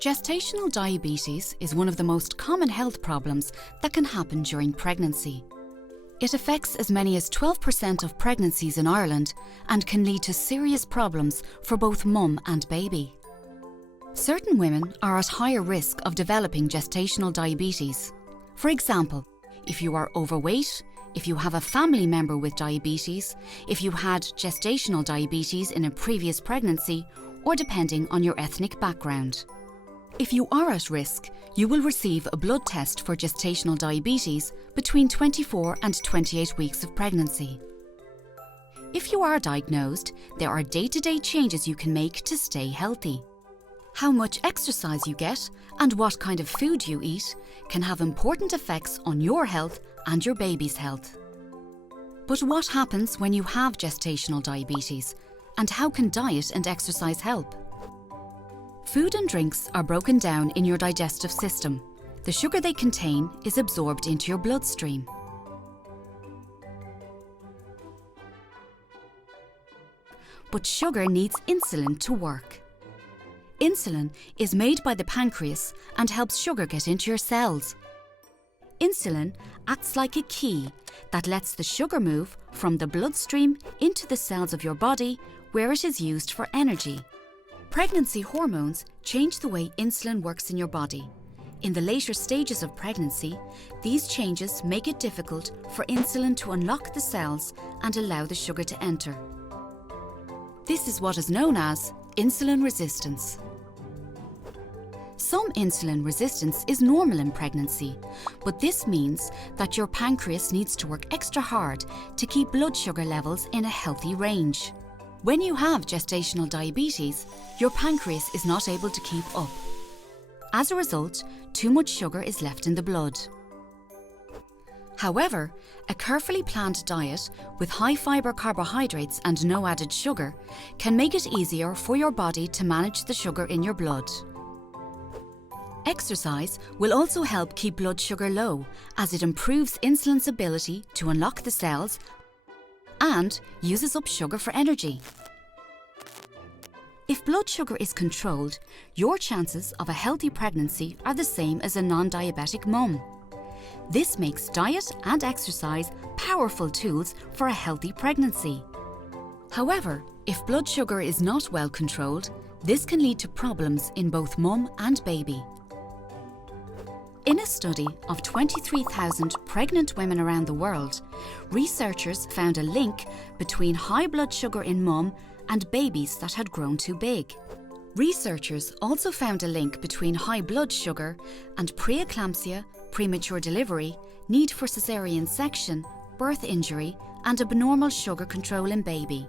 Gestational diabetes is one of the most common health problems that can happen during pregnancy. It affects as many as 12% of pregnancies in Ireland and can lead to serious problems for both mum and baby. Certain women are at higher risk of developing gestational diabetes. For example, if you are overweight, if you have a family member with diabetes, if you had gestational diabetes in a previous pregnancy, or depending on your ethnic background. If you are at risk, you will receive a blood test for gestational diabetes between 24 and 28 weeks of pregnancy. If you are diagnosed, there are day-to-day changes you can make to stay healthy. How much exercise you get and what kind of food you eat can have important effects on your health and your baby's health. But what happens when you have gestational diabetes, and how can diet and exercise help? Food and drinks are broken down in your digestive system. The sugar they contain is absorbed into your bloodstream. But sugar needs insulin to work. Insulin is made by the pancreas and helps sugar get into your cells. Insulin acts like a key that lets the sugar move from the bloodstream into the cells of your body, where it is used for energy. Pregnancy hormones change the way insulin works in your body. In the later stages of pregnancy, these changes make it difficult for insulin to unlock the cells and allow the sugar to enter. This is what is known as insulin resistance. Some insulin resistance is normal in pregnancy, but this means that your pancreas needs to work extra hard to keep blood sugar levels in a healthy range. When you have gestational diabetes, your pancreas is not able to keep up. As a result, too much sugar is left in the blood. However, a carefully planned diet with high-fibre carbohydrates and no added sugar can make it easier for your body to manage the sugar in your blood. Exercise will also help keep blood sugar low, as it improves insulin's ability to unlock the cells and uses up sugar for energy. If blood sugar is controlled, your chances of a healthy pregnancy are the same as a non-diabetic mum. This makes diet and exercise powerful tools for a healthy pregnancy. However, if blood sugar is not well controlled, this can lead to problems in both mum and baby. In a study of 23,000 pregnant women around the world, researchers found a link between high blood sugar in mum and babies that had grown too big. Researchers also found a link between high blood sugar and preeclampsia, premature delivery, need for caesarean section, birth injury, and abnormal sugar control in baby.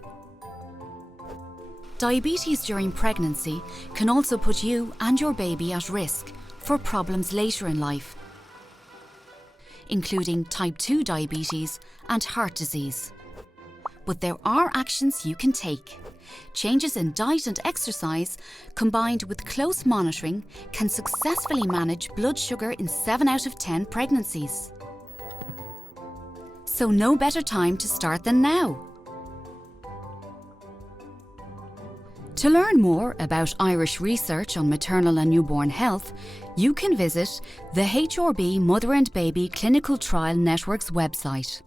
Diabetes during pregnancy can also put you and your baby at risk for problems later in life, including type 2 diabetes and heart disease. But there are actions you can take. Changes in diet and exercise, combined with close monitoring, can successfully manage blood sugar in 7 out of 10 pregnancies. So no better time to start than now. To learn more about Irish research on maternal and newborn health, you can visit the HRB Mother and Baby Clinical Trial Network's website.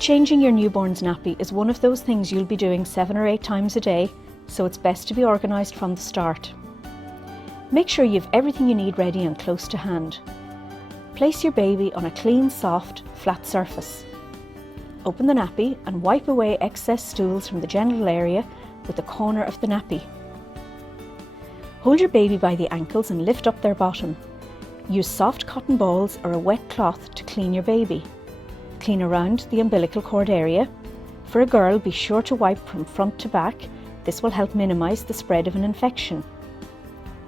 Changing your newborn's nappy is one of those things you'll be doing 7 or 8 times a day, so it's best to be organised from the start. Make sure you have everything you need ready and close to hand. Place your baby on a clean, soft, flat surface. Open the nappy and wipe away excess stools from the genital area with the corner of the nappy. Hold your baby by the ankles and lift up their bottom. Use soft cotton balls or a wet cloth to clean your baby. Clean around the umbilical cord area. For a girl, be sure to wipe from front to back. This will help minimise the spread of an infection.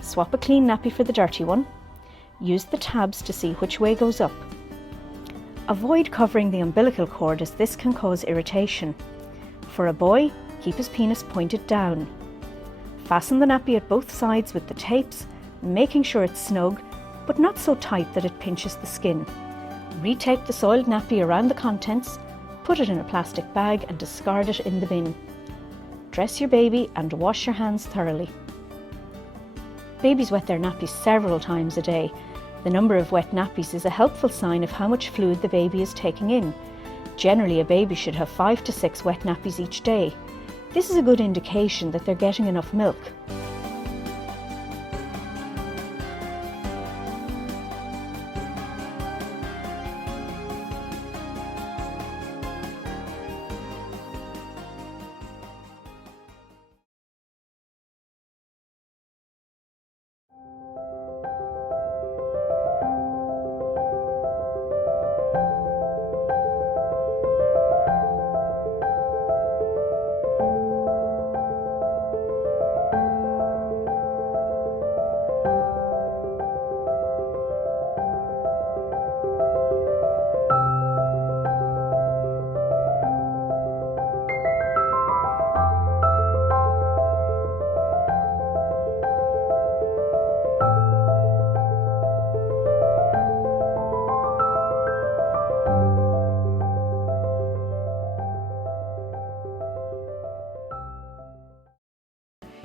Swap a clean nappy for the dirty one. Use the tabs to see which way goes up. Avoid covering the umbilical cord as this can cause irritation. For a boy, keep his penis pointed down. Fasten the nappy at both sides with the tapes, making sure it's snug, but not so tight that it pinches the skin. Retape the soiled nappy around the contents, put it in a plastic bag and discard it in the bin. Dress your baby and wash your hands thoroughly. Babies wet their nappies several times a day. The number of wet nappies is a helpful sign of how much fluid the baby is taking in. Generally, a baby should have 5 to 6 wet nappies each day. This is a good indication that they're getting enough milk.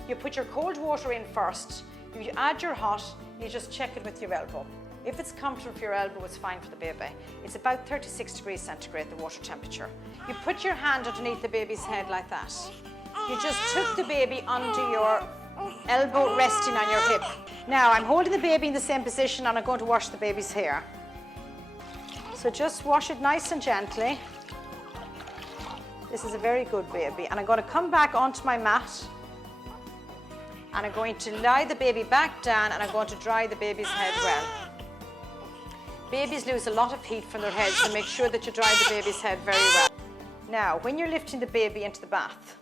You put your cold water in first, you add your hot, you just check it with your elbow. If it's comfortable for your elbow, it's fine for the baby. It's about 36 degrees centigrade, the water temperature. You put your hand underneath the baby's head like that. You just took the baby under your elbow resting on your hip. Now I'm holding the baby in the same position and I'm going to wash the baby's hair. So just wash it nice and gently. This is a very good baby. And I'm going to come back onto my mat. And I'm going to lie the baby back down and I'm going to dry the baby's head well. Babies lose a lot of heat from their heads, so make sure that you dry the baby's head very well. Now, when you're lifting the baby into the bath,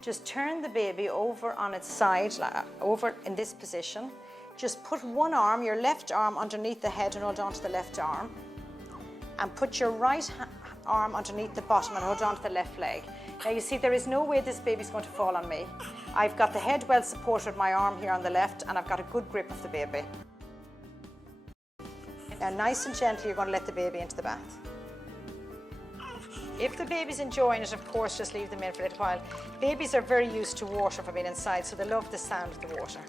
just turn the baby over on its side, over in this position. Just put one arm, your left arm, underneath the head and hold on to the left arm. And put your right arm underneath the bottom and hold on to the left leg. Now you see there is no way this baby's going to fall on me. I've got the head well supported with my arm here on the left and I've got a good grip of the baby. Now nice and gently you're going to let the baby into the bath. If the baby's enjoying it, of course, just leave them in for a little while. Babies are very used to water from being inside, so they love the sound of the water.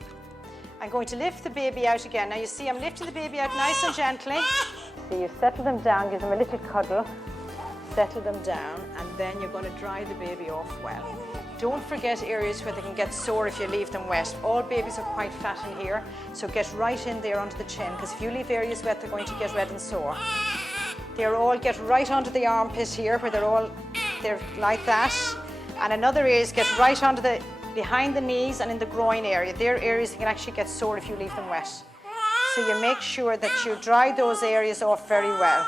I'm going to lift the baby out again. Now you see I'm lifting the baby out nice and gently. So you settle them down, give them a little cuddle, settle them down, and then you're going to dry the baby off well. Don't forget areas where they can get sore if you leave them wet. All babies are quite fat in here, so get right in there under the chin, because if you leave areas wet, they're going to get red and sore. They're all get right under the armpit here, where they're like that. And another areas get right under the behind the knees and in the groin area. They're areas that can actually get sore if you leave them wet. So you make sure that you dry those areas off very well.